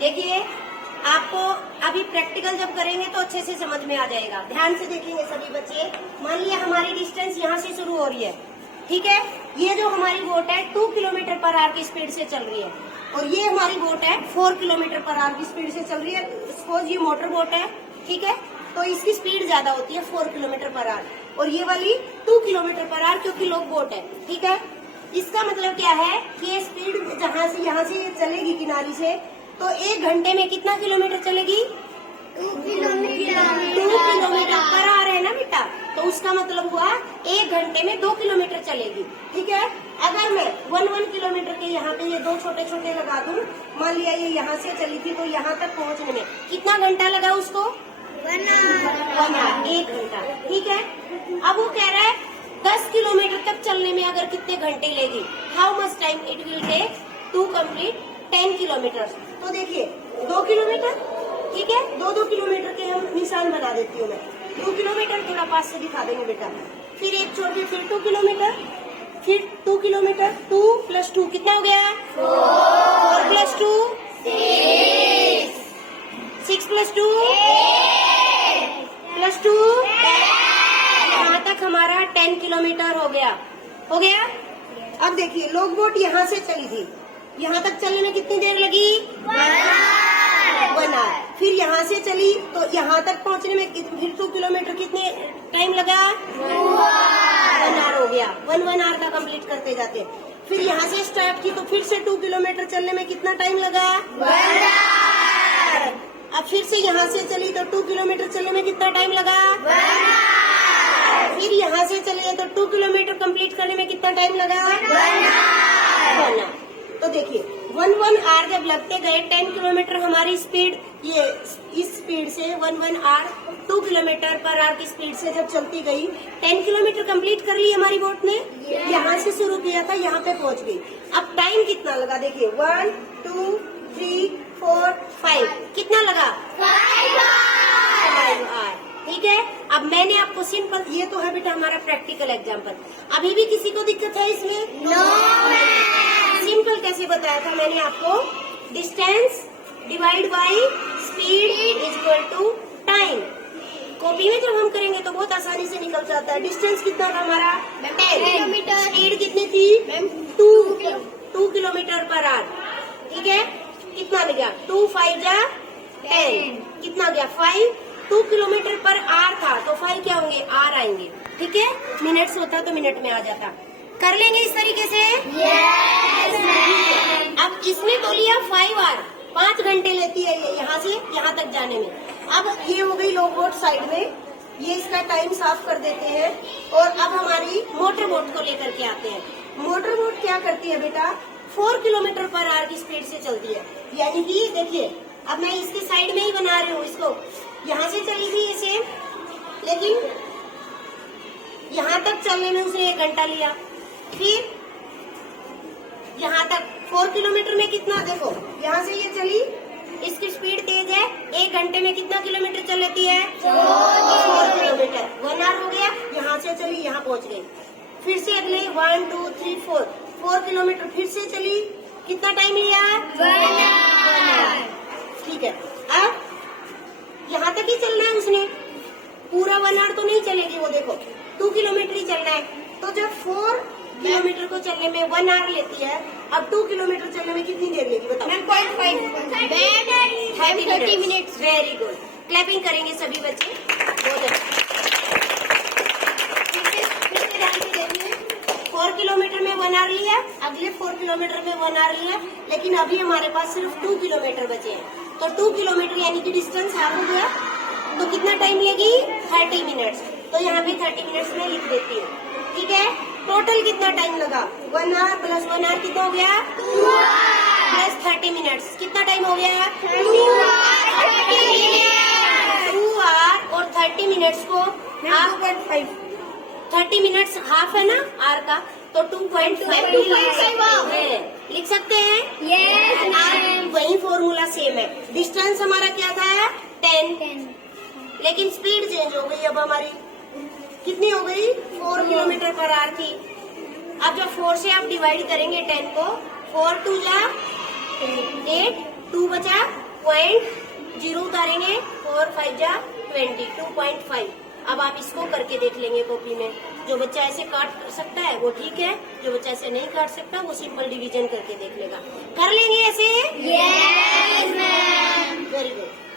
देखिए, आपको अभी प्रैक्टिकल जब करेंगे तो अच्छे से समझ में आ जाएगा। ध्यान से देखेंगे सभी बच्चे। मान लिया हमारी डिस्टेंस यहाँ से शुरू हो रही है, ठीक है। ये जो हमारी बोट है 2 किलोमीटर पर आवर की स्पीड से चल रही है, और ये हमारी बोट है 4 किलोमीटर पर आवर की स्पीड से चल रही है। सपोज ये मोटर बोट है, ठीक है, तो इसकी स्पीड ज्यादा होती है 4 किलोमीटर पर आवर, और ये वाली 2 किलोमीटर पर आवर, क्योंकि लोग बोट है, ठीक है। इसका मतलब क्या है कि ये स्पीड जहाँ से यहाँ से चलेगी किनारे से, तो 1 घंटे में कितना किलोमीटर चलेगी? 2 किलोमीटर पर आवर है ना बेटा, तो उसका मतलब हुआ 1 घंटे में 2 किलोमीटर चलेगी, ठीक है। अगर मैं 1 किलोमीटर के यहाँ पे ये 2 छोटे छोटे लगा दूं, मान लिया ये यहाँ से चली थी तो यहाँ तक पहुँचने में कितना घंटा लगा उसको? 1 आवर, 1 घंटा, ठीक है। अब वो कह रहा है 10 किलोमीटर तक चलने में अगर कितने घंटे लेगी, how much time it will take to complete 10 kilometre. तो देखिए 2 किलोमीटर, ठीक है, 2-2 किलोमीटर के हम निशान बना देती हूँ मैं। 2 किलोमीटर थोड़ा पास से दिखा देंगे बेटा, फिर एक छोड़ के फिर 2 किलोमीटर, फिर 2 किलोमीटर, 2 + 2 कितना हो गया? 4 + 2 6 + 2 + 2 यहाँ तक हमारा 10 किलोमीटर हो गया, हो गया। अब देखिए लोग बोट यहाँ से चली थी, यहाँ तक चलने में कितनी देर लगी? 1 आवर। फिर यहाँ से चली तो यहाँ तक पहुँचने में फिर 2 किलोमीटर कितने टाइम लगा? 1 आवर हो गया। 1 आवर का कंप्लीट करते जाते। फिर यहाँ से स्टार्ट की तो फिर से 2 किलोमीटर चलने में कितना टाइम लगा? 1 आवर। अब फिर से यहाँ से चली तो 2 किलोमीटर चलने में कितना टाइम लगा? 1 आवर। फिर यहाँ से चले तो 2 किलोमीटर कंप्लीट करने में कितना टाइम लगा? 1 आवर। तो देखिए 1 आवर जब लगते गए 10 किलोमीटर हमारी स्पीड, ये इस स्पीड से 1 आवर 2 किलोमीटर पर आवर की स्पीड से जब चलती गई 10 किलोमीटर कंप्लीट कर ली हमारी बोट ने। यहाँ से शुरू किया था, यहाँ पे पहुँच गई। अब टाइम कितना लगा देखिए, 1 2 3 4 5 कितना लगा? 5 आवर, ठीक है। अब मैंने आपको सिंपल, ये तो है बेटा हमारा प्रैक्टिकल एग्जाम्पल। अभी भी किसी को दिक्कत है इसमें? नो। सिंपल कैसे बताया था मैंने आपको? Distance divide by speed equal to time. Copy में जब हम करेंगे तो बहुत आसानी से निकल जाता है। डिस्टेंस कितना था हमारा? 10। स्पीड कितनी थी? 2 किलोमीटर पर आवर, ठीक है। कितना लग गया? 2 5 जा 10, कितना गया? 5। 2 किलोमीटर पर आवर था तो 5 क्या होंगे? आवर आएंगे, ठीक है। मिनट्स होता तो मिनट में आ जाता। कर लेंगे इस तरीके से? Yes ma'am. अब इसने तो लिया 5 आवर, 5 घंटे लेती है ये यहाँ से यहाँ तक जाने में। अब ये हो गई लोग बोट साइड में, ये इसका टाइम साफ कर देते हैं। और अब हमारी मोटर बोट को लेकर के आते हैं। मोटर बोट क्या करती है बेटा? 4 किलोमीटर पर आवर की स्पीड से चलती है। यानी कि देखिए अब मैं इसके साइड में ही बना रही हूँ इसको। यहाँ से चली थी इसे, लेकिन यहाँ तक चलने में उसने 1 घंटा लिया। फिर यहाँ तक 4 किलोमीटर में कितना, देखो यहाँ से ये चली, इसकी स्पीड तेज है, 1 घंटे में कितना किलोमीटर चल लेती है? 4 किलोमीटर। 1 आवर हो गया। यहाँ से चली यहाँ पहुँच गई। फिर से अगले 1 2 3 4 किलोमीटर फिर से चली, कितना टाइम लिया? 1 आवर, ठीक है। अब यहाँ तक ही चलना है उसने, पूरा 1 आवर तो नहीं चलेगी वो, देखो 2 किलोमीटर ही चलना है। तो जब 4 किलोमीटर को चलने में 1 आवर लेती है, अब 2 किलोमीटर चलने में कितनी देर लेगी बताओ? 30 मिनट्स। वेरी गुड, क्लैपिंग करेंगे सभी बच्चे, बहुत अच्छा। 4 किलोमीटर में 1 आवर लिया, अगले 4 किलोमीटर में 1 आवर लिया, लेकिन अभी हमारे पास सिर्फ 2 किलोमीटर बचे हैं। तो 2 किलोमीटर यानी कि डिस्टेंस हाफ हो गया, तो कितना टाइम लेगी? 30 मिनट्स। तो यहाँ पे 30 मिनट्स में लिख देती है, ठीक है। टोटल कितना टाइम लगा? 1 आवर + 1 आवर कितना हो गया? 2 आवर + 30 मिनट्स कितना टाइम हो गया? 2 आवर और 30 मिनट्स को आप 30 मिनट्स हाफ है ना आर का, तो 2.5 लिख सकते हैं। यस, वही फॉर्मूला सेम है। डिस्टेंस हमारा क्या था? 10, लेकिन स्पीड चेंज हो गई। अब हमारी कितनी हो गई? 4 किलोमीटर पर आवर थी। अब जब 4 से आप डिवाइड करेंगे 10 को, 4 2 जा 8, 2 बचा 0.0 उतारेंगे, 4 5 जा 20, 2.5। अब आप इसको करके देख लेंगे कॉपी में। जो बच्चा ऐसे काट सकता है वो ठीक है, जो बच्चा ऐसे नहीं काट सकता वो सिंपल डिवीजन करके देख लेगा। कर लेंगे ऐसे? Yes ma'am. Very good.